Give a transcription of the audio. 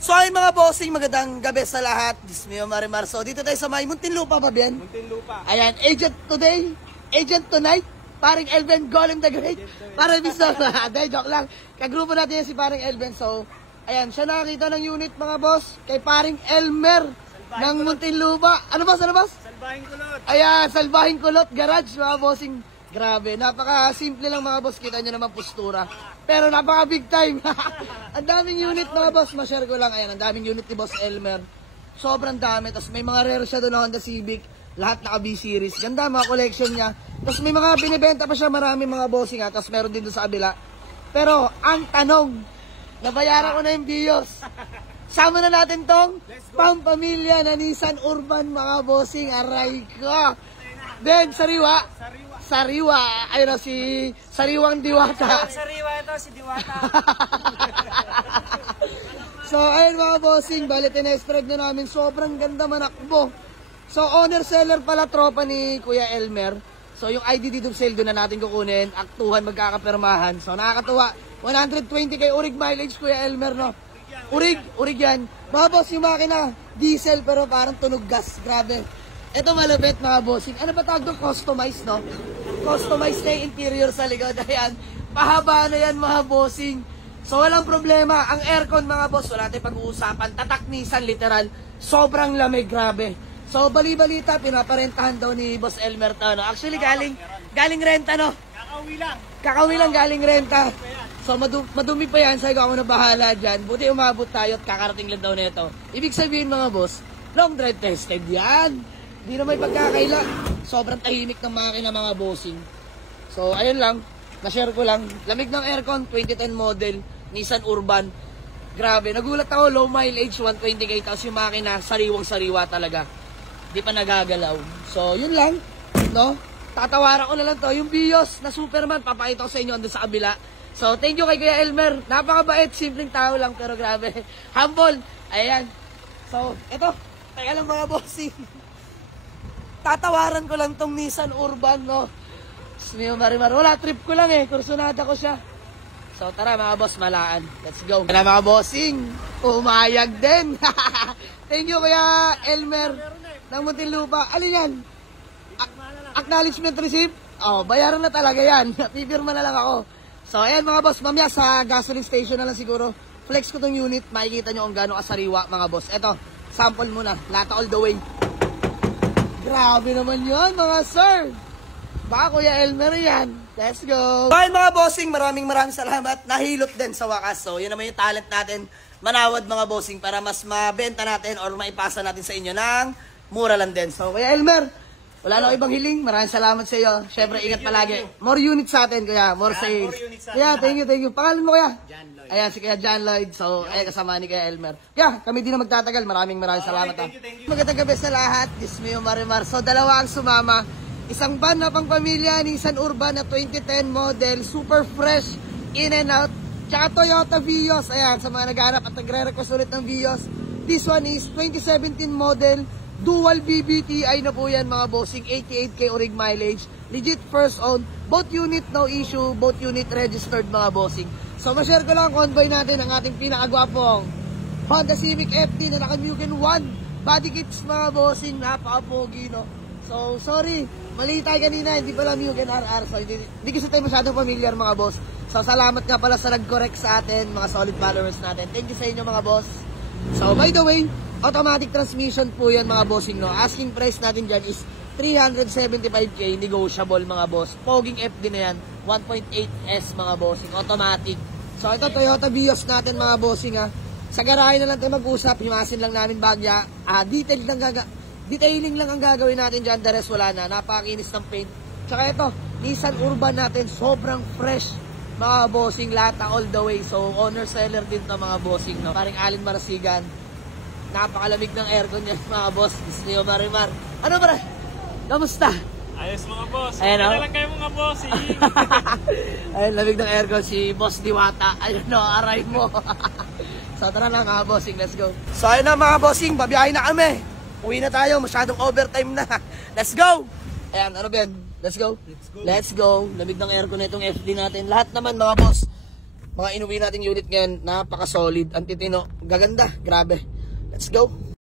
So ayun mga bossing, magandang gabi sa lahat. Dismeo Marimar. So dito tayo sa may Muntinlupa pa, Ben? Muntinlupa. Ayan, agent today, agent tonight, paring Elben Golem the Great. Para miss na, dahil joke lang. Kagrupo natin yan si paring Elben. So, ayan, siya nakakita ng unit mga boss, kay paring Elmer ng Muntinlupa. Ano boss, ano boss? Salbahing kulot. Ayan, Salbahing Kulot Garage mga bossing. Grabe, napaka-simple lang mga boss, kita nyo naman postura. Pero napaka-big time. Ang daming unit mga boss, ma-share ko lang. Ayan, ang daming unit ni Boss Elmer. Sobrang dami. Tapos may mga rare siya doon na Honda Civic. Lahat naka B-series. Ganda mga collection niya. Tapos may mga binibenta pa siya, marami mga bossing ha. Tapos meron din doon sa kabila. Pero ang tanong, nabayaran ko na yung BIOS. Sama na natin tong pampamilya na Nissan Urban mga bossing. Aray ko. Then, sariwa. Sariwa. Ayun o, si Sariwang Diwata. Sariwa ito, si Diwata. So, ayun mga bossing, bali tinespread na namin. Sobrang ganda manakbo. So, owner-seller pala tropa ni Kuya Elmer. So, yung ID dito sale doon na natin kukunin. Aktuhan, magkakapermahan. So, nakakatuwa. 120 kay Urig mileage, Kuya Elmer, no? Urig yan. Mga boss, yung makina, diesel pero parang tunog gas. Grabe. Ito malapit mga bossing. Ano ba tawag doon? Customized, no? Customized na yung interior sa likod. Ayan. Pahaba na yan mga bossing. So walang problema. Ang aircon mga boss, wala tayong pag-uusapan. Tataknisan literal. Sobrang lamig, grabe. So bali-balita, pinaparentahan daw ni Boss Elmer to, no? Actually galing renta, no? Kakauwi lang galing renta. So madumi pa yan. Sabi ko ako na bahala dyan. Buti umabot tayo at kakarating lang daw nito. Ibig sabihin mga boss, long drive tested yan. Hindi na may pagkakaila. Sobrang tahimik ng makina mga bossing. So, ayun lang. Na-share ko lang. Lamig ng aircon, 2010 model, Nissan Urban. Grabe, nagulat ako, low mileage, 120k. Tapos yung makina, sariwang-sariwa talaga. Di pa nagagalaw. So, yun lang. No? Tatawaran ko na lang to. Yung BIOS na Superman, papakita ko sa inyo andun sa kabila. So, thank you kay Kuya Elmer. Napakabait, simpleng tao lang, pero grabe. Humble. Ayan. So, eto. Teka lang mga bossing. Tatawaran ko lang tong Nissan Urban, no? Dismeo Marimar. Wala, trip ko lang eh. Kursunada ko siya. So, tara mga boss, malaan. Let's go. Tara mga bossing. Umayag din. Thank you Kuya Elmer ng Muntinlupa. Alin yan? Acknowledgement receipt? Oh, bayaran na talaga yan. Pipirma na lang ako. So, ayan mga boss. Mamaya sa gasoline station na lang siguro. Flex ko tong unit. Makikita nyo kung gano'ng kasariwa mga boss. Eto, sample muna. Lata all the way. Grabe naman yun mga sir. Baka Kuya Elmer yan. Let's go. Bye mga bossing, maraming salamat. Nahilot din sa wakas. So yun naman yung talent natin. Manawad mga bossing para mas mabenta natin or maipasa natin sa inyo ng mura lang din. So Kuya Elmer, wala na ibang hiling. Maraming salamat sa iyo. Syempre ingat palagi. More units sa atin Kuya. More sales. Kuya, thank you. Pangalan mo Kuya? John Lloyd. Ayan si Kuya John Lloyd. So ayan kasama ni Kuya Elmer. Kaya kami din na magtatagal. Maraming salamat. Thank you. Magandang gabi sa lahat. Dismeo Marimar. So dalawa ang sumama. Isang van na pang pamilya, Nissan Urban na 2010 model, super fresh, in and out. Tsaka Toyota Vios, ayan, sa mga naghanap at nagre-request ulit ng Vios. This one is 2017 model, dual BBTI na po yan mga bossing, 88k orig mileage, legit first own, both unit no issue, both unit registered mga bossing. So ma-share ko lang ang convoy natin ng ating pinakagwapong Honda Civic FT na naka-Mugen 1, body kits mga bossing, napaka-pogi no. So sorry, mali tayo kanina, hindi pala Mugen RR. So, hindi kasi tayo masyadong familiar mga boss. So, salamat nga pala sa nag-correct sa atin, mga solid followers natin. Thank you sa inyo mga boss. So, by the way, automatic transmission po yan mga bossing, no? Asking price natin dyan is 375k, negotiable mga boss. Poging FD na yan, 1.8S mga bossing, automatic. So, ito Toyota Vios natin mga bossing ha. Sa garahe na lang tayo mag-usap, himasin lang namin bagya. Detailing lang ang gagawin natin dyan, the rest wala na. Napakakinis ng paint. Tsaka ito, Nissan Urban natin, sobrang fresh. Mga bossing, lata all the way. So, owner-seller din to mga bossing. No? Paring Alin Marasigan. Napakalamig ng aircon yan mga boss. Dismeo Marimar. Ano ba? Kamusta? Ayos mga boss. Ayan, na lang kayo mga bossing. Ayun, lamig ng aircon si Boss Diwata. Ayun no, aray mo. So, tara na mga bossing, let's go. So, ayun na mga bossing, babiyahin na kami. Uwi na tayo, masyadong overtime na. Let's go! Ayan, ano Ben? Let's go? Let's go. Lamig ng aircon na itong FD natin. Lahat naman mga boss, mga inuwi nating unit ngayon, napaka-solid, ang titino, gaganda, grabe. Let's go!